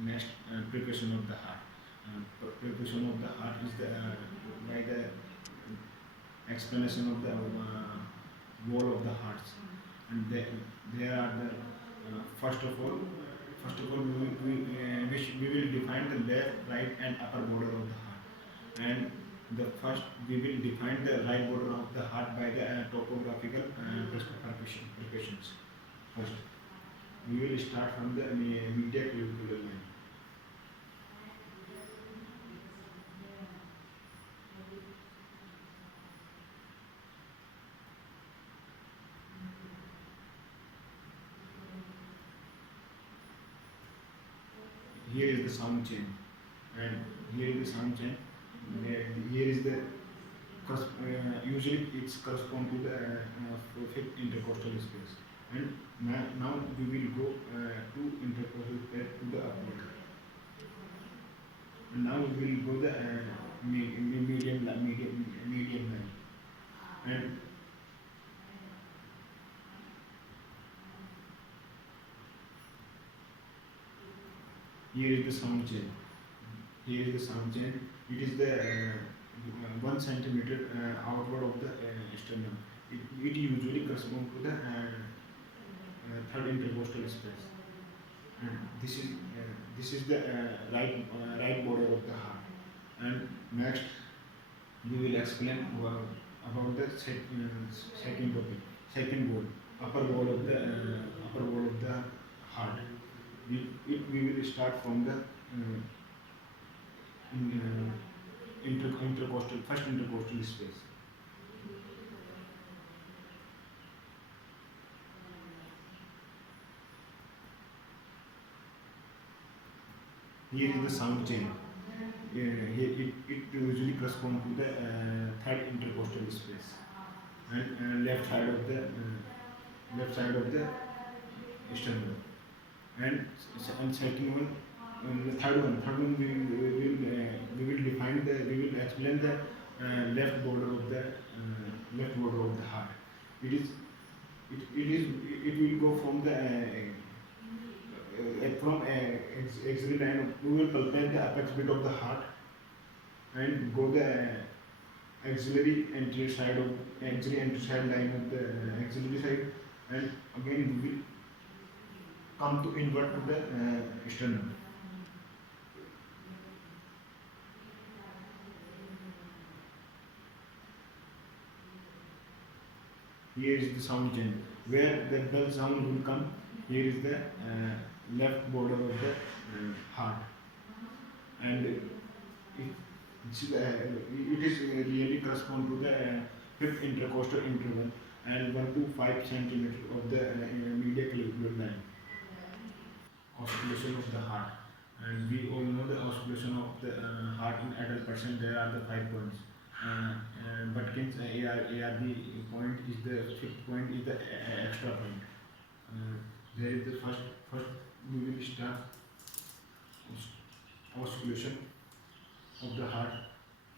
next preparation of the heart. Preparation of the heart is the by the explanation of the wall of the hearts, and there are the first of all we will define the left, right, and upper border of the heart, and the first we will define the right border of the heart by the topographical percussions. First, we will start from the medial clavicular line. Here is the sound chain, and here is the sound chain. Here is the usually it's correspond to the fifth intercostal space, and now we will go to intercostal space to the upper, and now we will go the medium line, and here is the sound chain. Here is the sound chain. It is the 1 centimeter outward of the sternum. It usually corresponds to the third intercostal space. And this is the right border of the heart. And next we will explain about the second topic, second wall, upper wall of the heart. We will start from the first intercostal space. Here is the sound chain. Here it usually corresponds to the third intercostal space, and left side of the sternum, and second one, the third one we will define we will explain the left border of the heart. It is it will go from the axillary line. We will palpate the apex bit of the heart and go the axillary anterior side line of the axillary side, and again we will come to invert to the sternum. Here is the sound chain. Where the bell sound will come, here is the left border of the heart, and it is really correspond to the fifth intercostal interval and 1 to 5 centimeter of the medial clavicular line. Oscillation of the heart, and we all know the oscillation of the heart in adult person. There are the 5 points. Watkins ARB point is the fifth point, is the extra point. There is the first we will start oscillation of the heart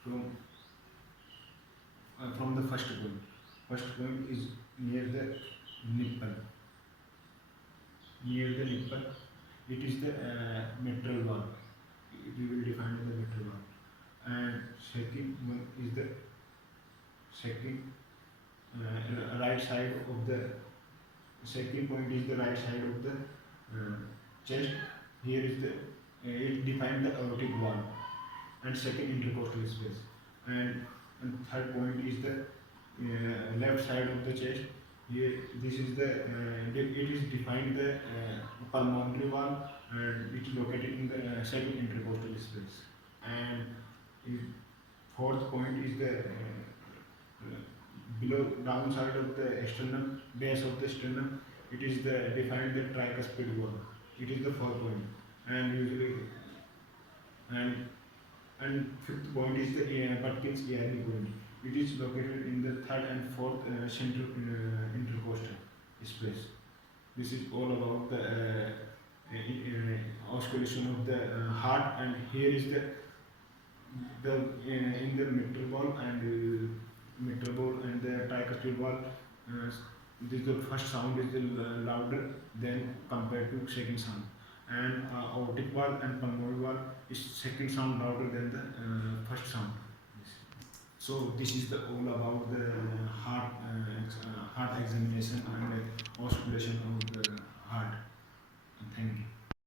from the first point. First point is near the nipple. Near the nipple, it is the mitral valve. We will define the mitral valve. And second one is the second right side of the second point is the right side of the chest. Here is the it defines the aortic valve and second intercostal space. And third point is the left side of the chest. Here this is the it is defined the pulmonary valve, and it is located in the second intercostal space. And fourth point is the below down side of the sternum, base of the sternum. It is the defined the tricuspid valve. It is the fourth point, and usually and fifth point is the Watkins ARB point. It is located in the third and fourth central intercostal space. This is all about the oscillation of the heart, and here is the in the mitral valve and the tricuspid valve. This the first sound is louder than compared to second sound, and aortic aortic valve and pulmonary valve is second sound louder than the first sound. So this is the all about the heart examination and